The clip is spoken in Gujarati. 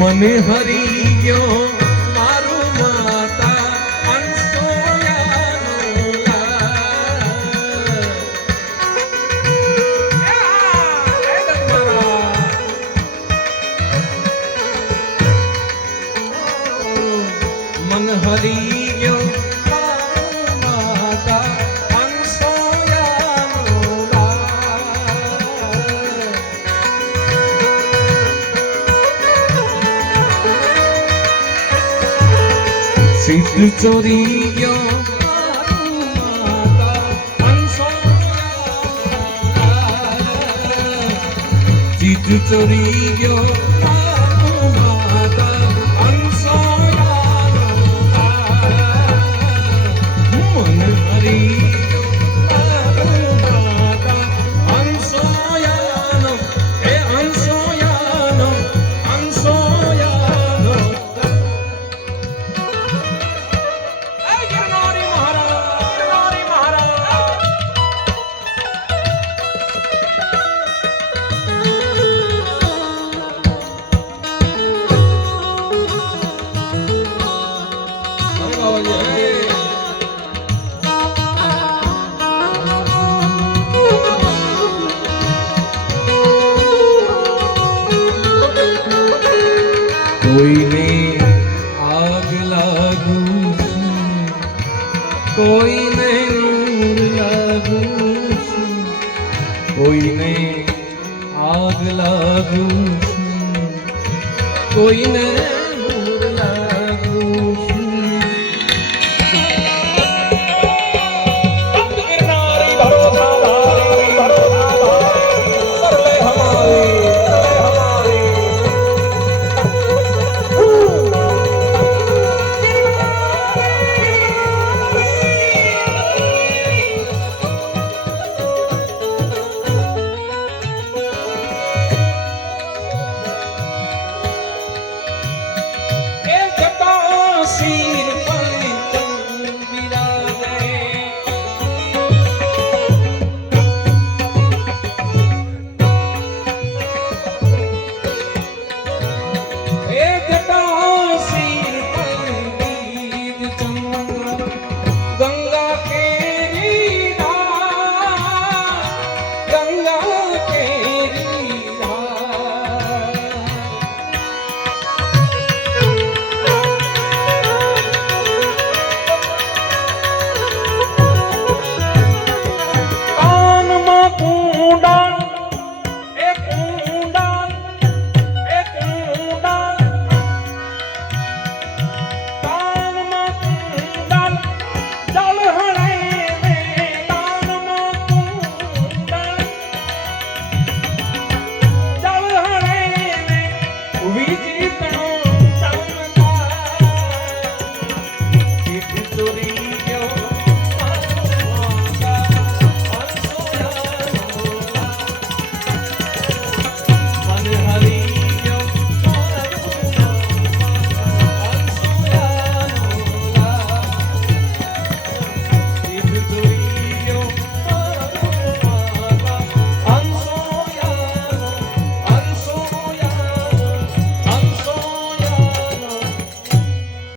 મને હરી ગયો મારું માતા. મન હરી ગયો Jadoo teri yo, tum aata ansoo yaar. Jadoo teri yo. કોઈને આગ લાગુ. કોઈને નૂર લાગુ કોઈને આગ લાગુ કોઈને